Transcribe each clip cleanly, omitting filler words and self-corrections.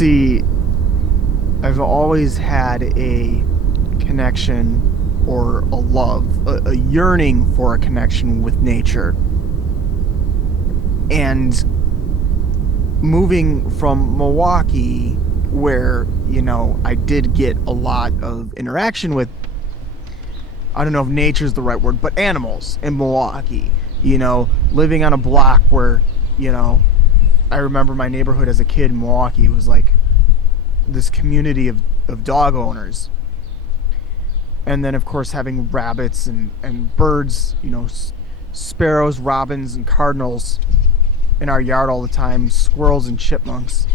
See, I've always had a connection or a love, a yearning for a connection with nature. And moving from Milwaukee, where, I did get a lot of interaction with, I don't know if nature's the right word, but animals in Milwaukee, living on a block where, you know, I remember my neighborhood as a kid in Milwaukee was like this community of dog owners. And then, of course, having rabbits and birds, sparrows, robins, and cardinals in our yard all the time, squirrels and chipmunks.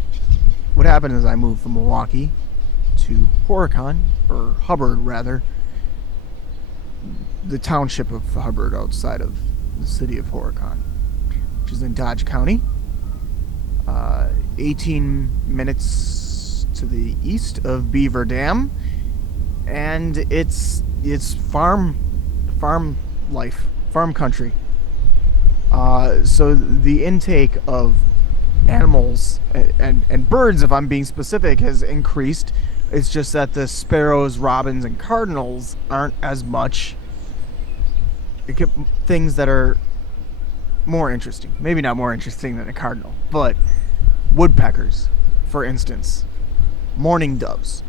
What happened is I moved from Milwaukee to Horicon, or Hubbard rather, the township of Hubbard outside of the city of Horicon, which is in Dodge County, 18 minutes to the east of Beaver Dam, and it's farm life, farm country. So the intake of animals and birds, if I'm being specific, has increased. It's just that the sparrows, robins, and cardinals aren't as much. It get things that are more interesting. Maybe not more interesting than a cardinal, but woodpeckers, for instance, mourning doves.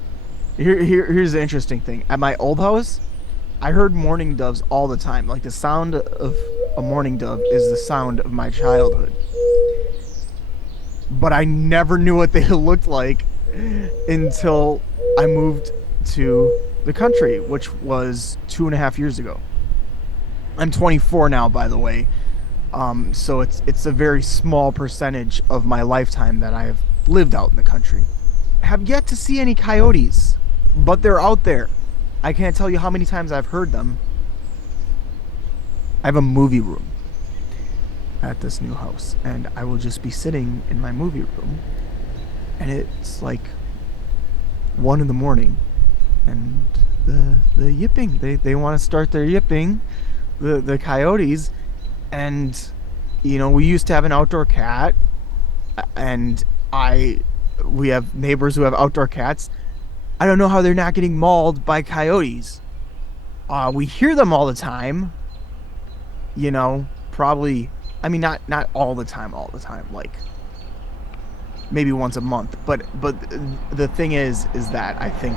Here's the interesting thing. At my old house, I heard mourning doves all the time. Like the sound of a mourning dove is the sound of my childhood. But I never knew what they looked like until I moved to the country, which was 2.5 years ago. I'm 24 now, by the way. So it's a very small percentage of my lifetime that I have lived out in the country. I have yet to see any coyotes, but they're out there. I can't tell you how many times I've heard them. I have a movie room at this new house, and I will just be sitting in my movie room, and it's like 1 in the morning, and the yipping, they want to start their yipping, the coyotes, and we used to have an outdoor cat, and we have neighbors who have outdoor cats. I don't know how they're not getting mauled by coyotes. We hear them all the time, probably. I mean, not all the time, like maybe once a month. But the thing is that I think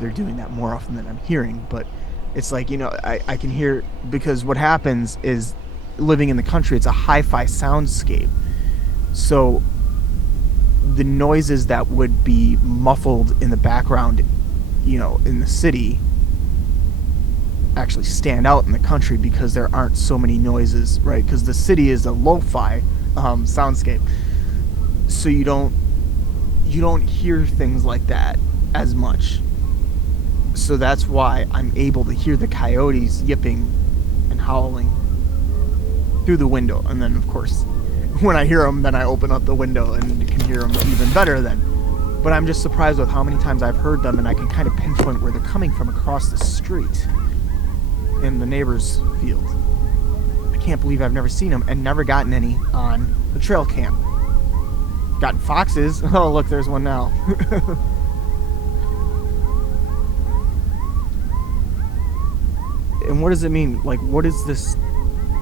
they're doing that more often than I'm hearing. But it's like, I can hear, because what happens is, living in the country, it's a hi-fi soundscape. So the noises that would be muffled in the background, in the city, actually stand out in the country because there aren't so many noises, right? Because the city is a lo-fi soundscape, so you don't hear things like that as much. So that's why I'm able to hear the coyotes yipping and howling through the window, and then of course when I hear them, then I open up the window and can hear them even better then. But I'm just surprised with how many times I've heard them, and I can kind of pinpoint where they're coming from across the street in the neighbor's field. I can't believe I've never seen them and never gotten any on the trail cam. Gotten foxes. Oh, look, there's one now. And what does it mean? Like, what is this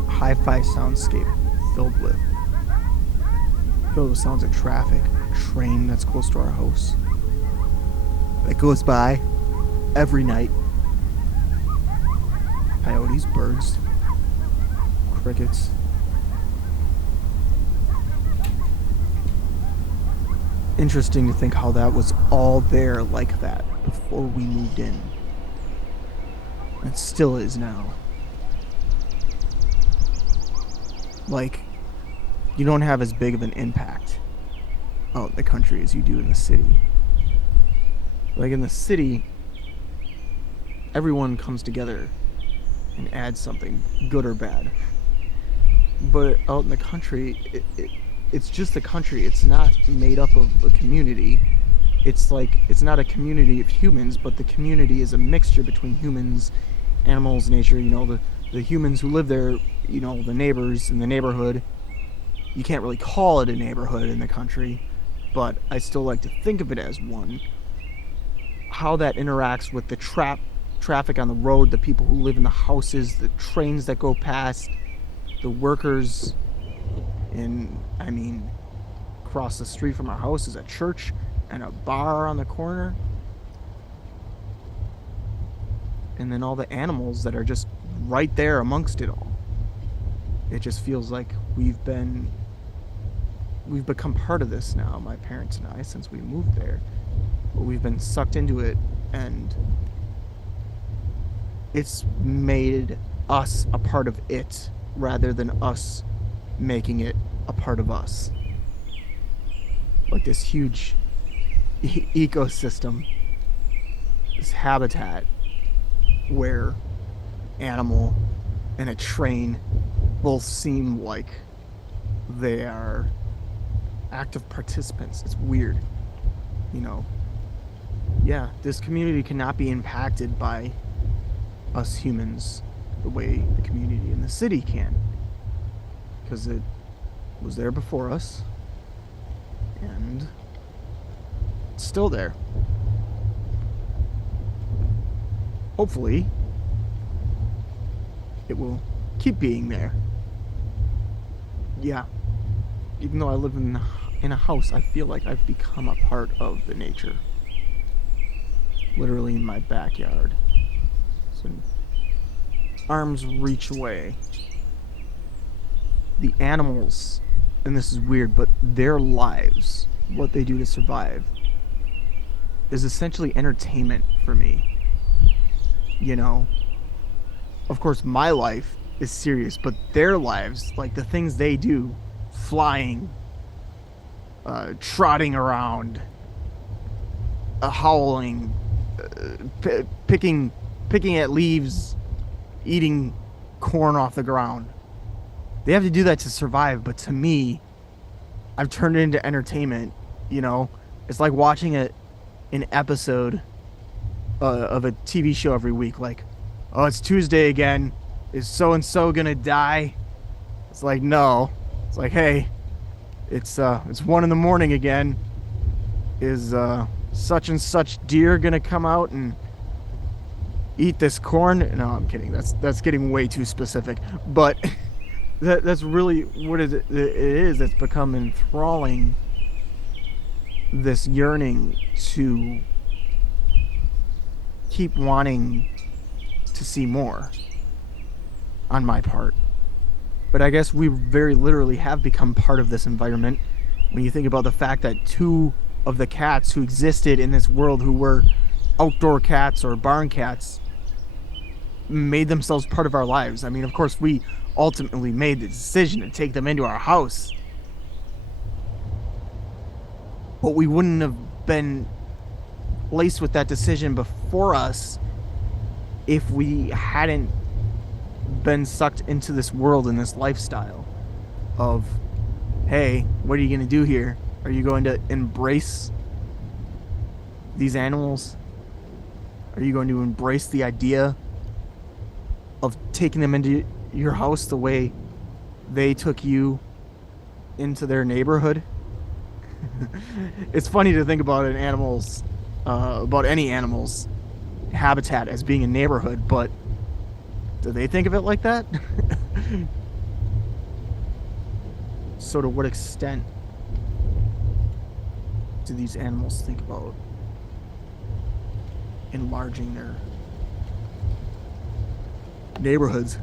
hi-fi soundscape filled with? Filled with sounds of traffic, a train that's close to our house that goes by every night. Coyotes, birds, crickets. Interesting to think how that was all there like that before we moved in. It still is now. Like, you don't have as big of an impact out in the country as you do in the city. Like in the city, everyone comes together and adds something, good or bad. But out in the country, it's just the country. It's not made up of a community. It's like, it's not a community of humans, but the community is a mixture between humans, animals, nature, the humans who live there, the neighbors in the neighborhood, You can't really call it a neighborhood in the country, but I still like to think of it as one. How that interacts with the traffic on the road, the people who live in the houses, the trains that go past, the workers. And I mean, across the street from our house is a church and a bar on the corner. And then all the animals that are just right there amongst it all. It just feels like we've become part of this now, my parents and I, since we moved there. But we've been sucked into it, and it's made us a part of it rather than us making it a part of us. Like this huge ecosystem, this habitat where animal and a train both seem like they are active participants. It's weird, you know. Yeah, this community cannot be impacted by us humans the way the community in the city can, because it was there before us and it's still there. Hopefully, it will keep being there. Yeah, even though I live in a house, I feel like I've become a part of the nature. Literally in my backyard. So arms reach away. The animals, and this is weird, but their lives, what they do to survive, is essentially entertainment for me. You know, of course, my life is serious, but their lives, like the things they do, flying, trotting around, howling, picking at leaves, eating corn off the ground. They have to do that to survive, but to me, I've turned it into entertainment. You know, it's like watching an episode of a TV show every week. Like, oh, it's Tuesday again. Is so and so gonna die? It's like, no. It's like, hey, it's 1 a.m. again. Is such and such deer gonna come out and eat this corn? No, I'm kidding. That's getting way too specific. But that's really what it is. It's become enthralling. This yearning to keep wanting to see more on my part. But I guess we very literally have become part of this environment when you think about the fact that two of the cats who existed in this world, who were outdoor cats or barn cats, made themselves part of our lives. I mean, of course, we ultimately made the decision to take them into our house, but we wouldn't have been placed with that decision before us if we hadn't been sucked into this world and this lifestyle of, hey, what are you going to do here? Are you going to embrace these animals? Are you going to embrace the idea of taking them into your house the way they took you into their neighborhood? It's funny to think about about any animal's habitat as being a neighborhood, but do they think of it like that? So to what extent do these animals think about enlarging their neighborhoods?